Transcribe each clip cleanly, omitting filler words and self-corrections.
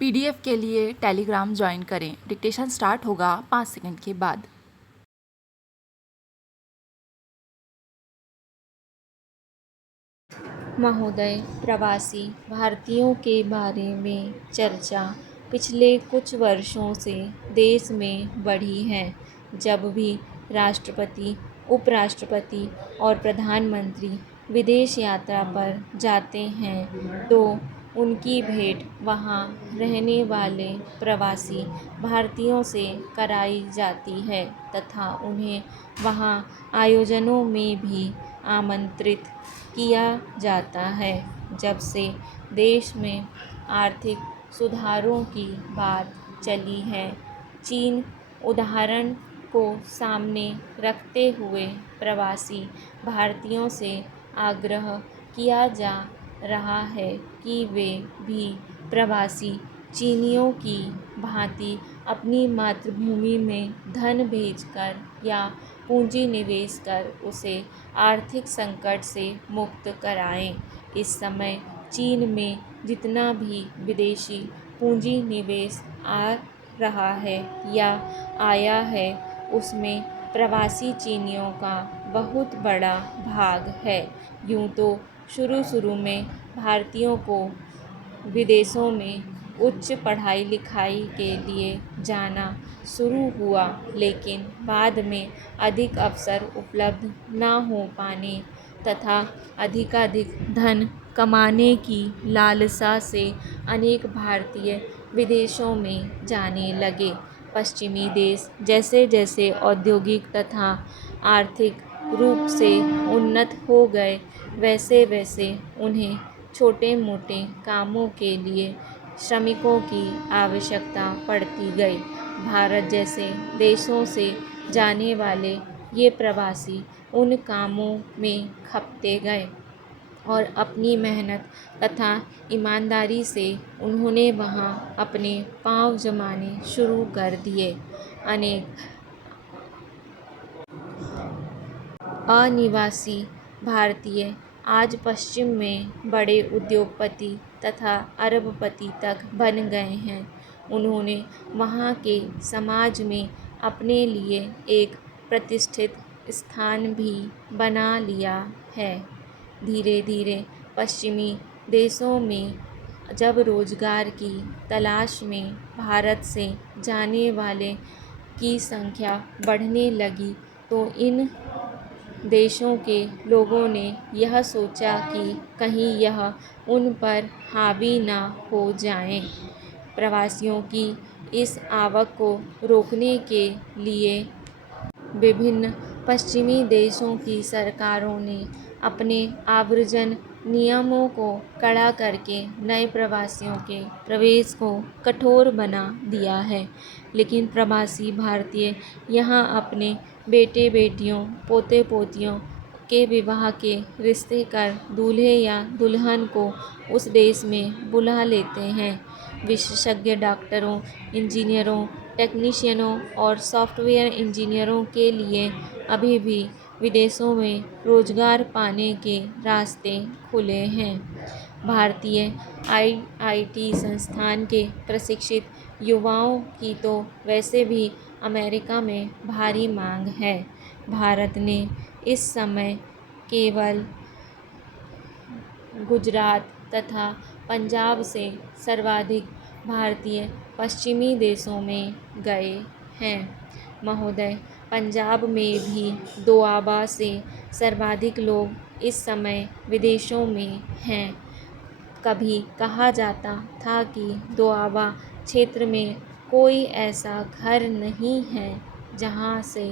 PDF के लिए Telegram join करें। डिक्टेशन स्टार्ट होगा 5 सेकंड के बाद। महोदय, प्रवासी भारतीयों के बारे में चर्चा पिछले कुछ वर्षों से देश में बढ़ी है। जब भी राष्ट्रपति, उपराष्ट्रपति और प्रधानमंत्री विदेश यात्रा पर जाते हैं तो उनकी भेंट वहाँ रहने वाले प्रवासी भारतीयों से कराई जाती है तथा उन्हें वहाँ आयोजनों में भी आमंत्रित किया जाता है। जब से देश में आर्थिक सुधारों की बात चली है, चीन उदाहरण को सामने रखते हुए प्रवासी भारतीयों से आग्रह किया जा रहा है कि वे भी प्रवासी चीनियों की भांति अपनी मातृभूमि में धन भेजकर या पूंजी निवेश कर उसे आर्थिक संकट से मुक्त कराएं। इस समय चीन में जितना भी विदेशी पूंजी निवेश आ रहा है या आया है, उसमें प्रवासी चीनियों का बहुत बड़ा भाग है। यूँ तो शुरू में भारतीयों को विदेशों में उच्च पढ़ाई लिखाई के लिए जाना शुरू हुआ, लेकिन बाद में अधिक अवसर उपलब्ध न हो पाने तथा अधिकाधिक धन कमाने की लालसा से अनेक भारतीय विदेशों में जाने लगे। पश्चिमी देश जैसे जैसे औद्योगिक तथा आर्थिक रूप से उन्नत हो गए, वैसे वैसे उन्हें छोटे मोटे कामों के लिए श्रमिकों की आवश्यकता पड़ती गई। भारत जैसे देशों से जाने वाले ये प्रवासी उन कामों में खपते गए और अपनी मेहनत तथा ईमानदारी से उन्होंने वहाँ अपने पाँव जमाने शुरू कर दिए। अनेक अनिवासी भारतीय आज पश्चिम में बड़े उद्योगपति तथा अरबपति तक बन गए हैं। उन्होंने वहाँ के समाज में अपने लिए एक प्रतिष्ठित स्थान भी बना लिया है। धीरे धीरे पश्चिमी देशों में जब रोजगार की तलाश में भारत से जाने वाले की संख्या बढ़ने लगी तो इन देशों के लोगों ने यह सोचा कि कहीं यह उन पर हावी न हो जाएं। प्रवासियों की इस आवक को रोकने के लिए विभिन्न पश्चिमी देशों की सरकारों ने अपने आव्रजन नियमों को कड़ा करके नए प्रवासियों के प्रवेश को कठोर बना दिया है। लेकिन प्रवासी भारतीय यहाँ अपने बेटे बेटियों, पोते पोतियों के विवाह के रिश्ते कर दूल्हे या दुल्हन को उस देश में बुला लेते हैं। विशेषज्ञ डॉक्टरों, इंजीनियरों, टेक्नीशियनों और सॉफ्टवेयर इंजीनियरों के लिए अभी भी विदेशों में रोजगार पाने के रास्ते खुले हैं। भारतीय आईआईटी संस्थान के प्रशिक्षित युवाओं की तो वैसे भी अमेरिका में भारी मांग है। भारत ने इस समय केवल गुजरात तथा पंजाब से सर्वाधिक भारतीय पश्चिमी देशों में गए हैं। महोदय, पंजाब में भी दोआबा से सर्वाधिक लोग इस समय विदेशों में हैं। कभी कहा जाता था कि दोआबा क्षेत्र में कोई ऐसा घर नहीं है जहाँ से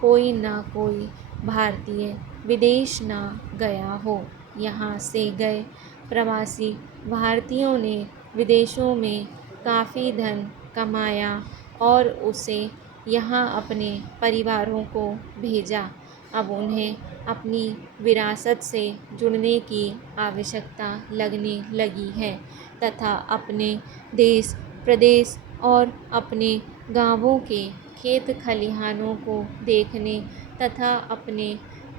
कोई न कोई भारतीय विदेश न गया हो। यहाँ से गए प्रवासी भारतीयों ने विदेशों में काफ़ी धन कमाया और उसे यहाँ अपने परिवारों को भेजा। अब उन्हें अपनी विरासत से जुड़ने की आवश्यकता लगने लगी है तथा अपने देश, प्रदेश और अपने गांवों के खेत खलिहानों को देखने तथा अपने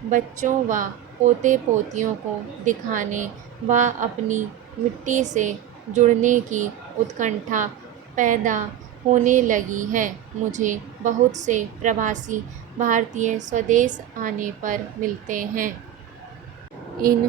बच्चों व पोते पोतियों को दिखाने व अपनी मिट्टी से जुड़ने की उत्कंठा पैदा होने लगी है। मुझे बहुत से प्रवासी भारतीय स्वदेश आने पर मिलते हैं। इन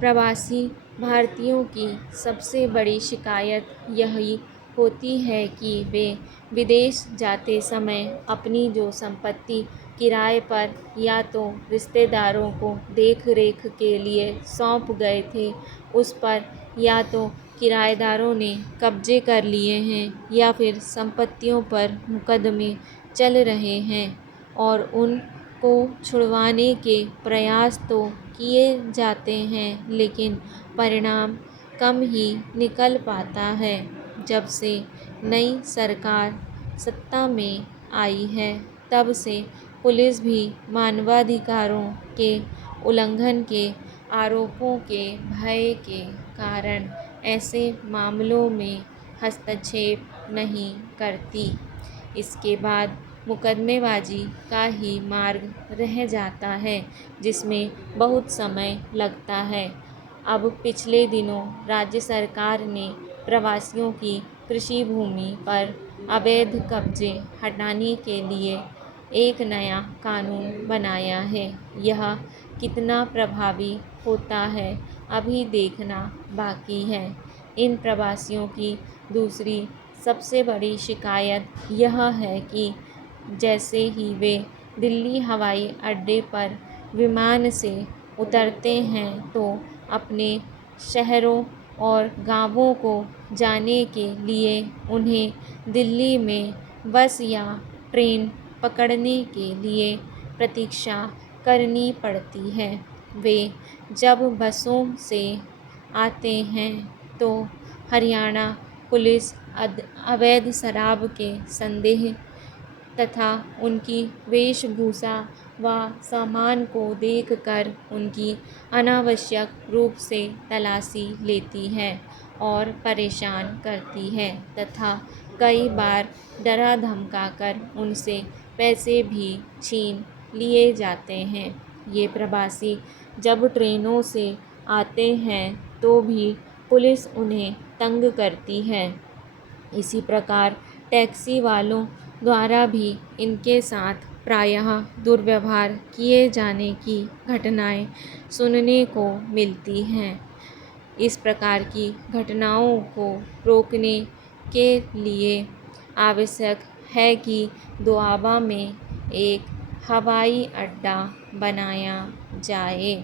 प्रवासी भारतीयों की सबसे बड़ी शिकायत यही होती है कि वे विदेश जाते समय अपनी जो संपत्ति किराए पर या तो रिश्तेदारों को देख रेख के लिए सौंप गए थे, उस पर या तो किराएदारों ने कब्जे कर लिए हैं या फिर संपत्तियों पर मुकदमे चल रहे हैं और उनको छुड़वाने के प्रयास तो किए जाते हैं, लेकिन परिणाम कम ही निकल पाता है। जब से नई सरकार सत्ता में आई है, तब से पुलिस भी मानवाधिकारों के उल्लंघन के आरोपों के भय के कारण ऐसे मामलों में हस्तक्षेप नहीं करती। इसके बाद मुकदमेबाजी का ही मार्ग रह जाता है, जिसमें बहुत समय लगता है। अब पिछले दिनों राज्य सरकार ने प्रवासियों की कृषि भूमि पर अवैध कब्जे हटाने के लिए एक नया कानून बनाया है। यह कितना प्रभावी होता है, अभी देखना बाकी है। इन प्रवासियों की दूसरी सबसे बड़ी शिकायत यह है कि जैसे ही वे दिल्ली हवाई अड्डे पर विमान से उतरते हैं, तो अपने शहरों और गांवों को जाने के लिए उन्हें दिल्ली में बस या ट्रेन पकड़ने के लिए प्रतीक्षा करनी पड़ती है। वे जब बसों से आते हैं, तो हरियाणा पुलिस अवैध शराब के संदेह तथा उनकी वेशभूषा व सामान को देखकर उनकी अनावश्यक रूप से तलाशी लेती है और परेशान करती है तथा कई बार डरा धमकाकर उनसे पैसे भी छीन लिए जाते हैं। ये प्रवासी जब ट्रेनों से आते हैं, तो भी पुलिस उन्हें तंग करती है। इसी प्रकार टैक्सी वालों द्वारा भी इनके साथ प्रायः दुर्व्यवहार किए जाने की घटनाएं सुनने को मिलती हैं। इस प्रकार की घटनाओं को रोकने के लिए आवश्यक है कि दोआबा में एक हवाई अड्डा बनाया जाए।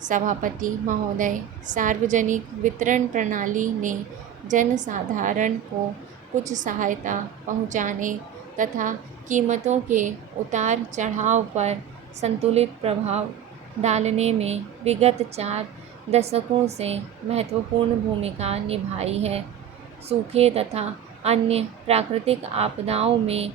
सभापति महोदय, सार्वजनिक वितरण प्रणाली ने जनसाधारण को कुछ सहायता पहुंचाने तथा कीमतों के उतार चढ़ाव पर संतुलित प्रभाव डालने में विगत 4 दशकों से महत्वपूर्ण भूमिका निभाई है। सूखे तथा अन्य प्राकृतिक आपदाओं में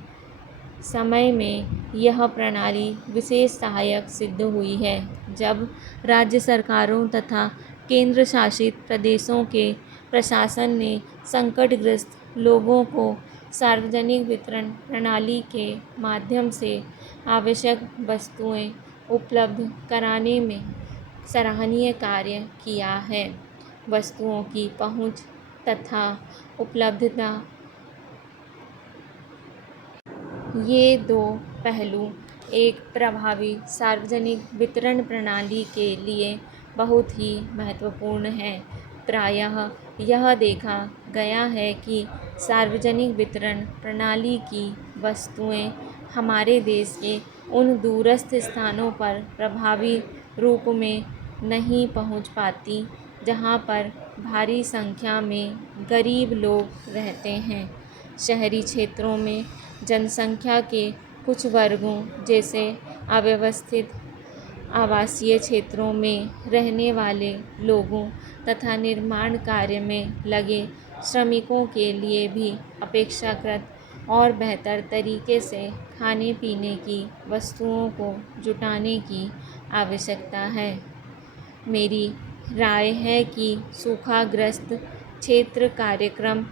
समय में यह प्रणाली विशेष सहायक सिद्ध हुई है। जब राज्य सरकारों तथा केंद्र शासित प्रदेशों के प्रशासन ने संकटग्रस्त लोगों को सार्वजनिक वितरण प्रणाली के माध्यम से आवश्यक वस्तुएं उपलब्ध कराने में सराहनीय कार्य किया है। वस्तुओं की पहुंच तथा उपलब्धता, ये 2 पहलू एक प्रभावी सार्वजनिक वितरण प्रणाली के लिए बहुत ही महत्वपूर्ण हैं। प्रायः यह देखा गया है कि सार्वजनिक वितरण प्रणाली की वस्तुएं हमारे देश के उन दूरस्थ स्थानों पर प्रभावी रूप में नहीं पहुंच पाती, जहां पर भारी संख्या में गरीब लोग रहते हैं। शहरी क्षेत्रों में जनसंख्या के कुछ वर्गों, जैसे अव्यवस्थित आवासीय क्षेत्रों में रहने वाले लोगों तथा निर्माण कार्य में लगे श्रमिकों के लिए भी अपेक्षाकृत और बेहतर तरीके से खाने पीने की वस्तुओं को जुटाने की आवश्यकता है। मेरी राय है कि सूखाग्रस्त क्षेत्र कार्यक्रम,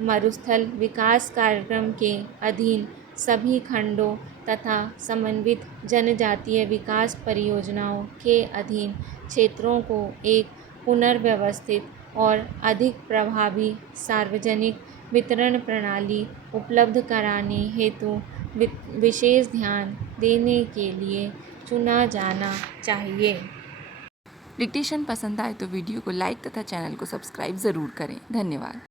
मरुस्थल विकास कार्यक्रम के अधीन सभी खंडों तथा समन्वित जनजातीय विकास परियोजनाओं के अधीन क्षेत्रों को एक पुनर्व्यवस्थित और अधिक प्रभावी सार्वजनिक वितरण प्रणाली उपलब्ध कराने हेतु विशेष ध्यान देने के लिए चुना जाना चाहिए। डिक्टेशन पसंद आए तो वीडियो को लाइक तथा चैनल को सब्सक्राइब ज़रूर करें। धन्यवाद।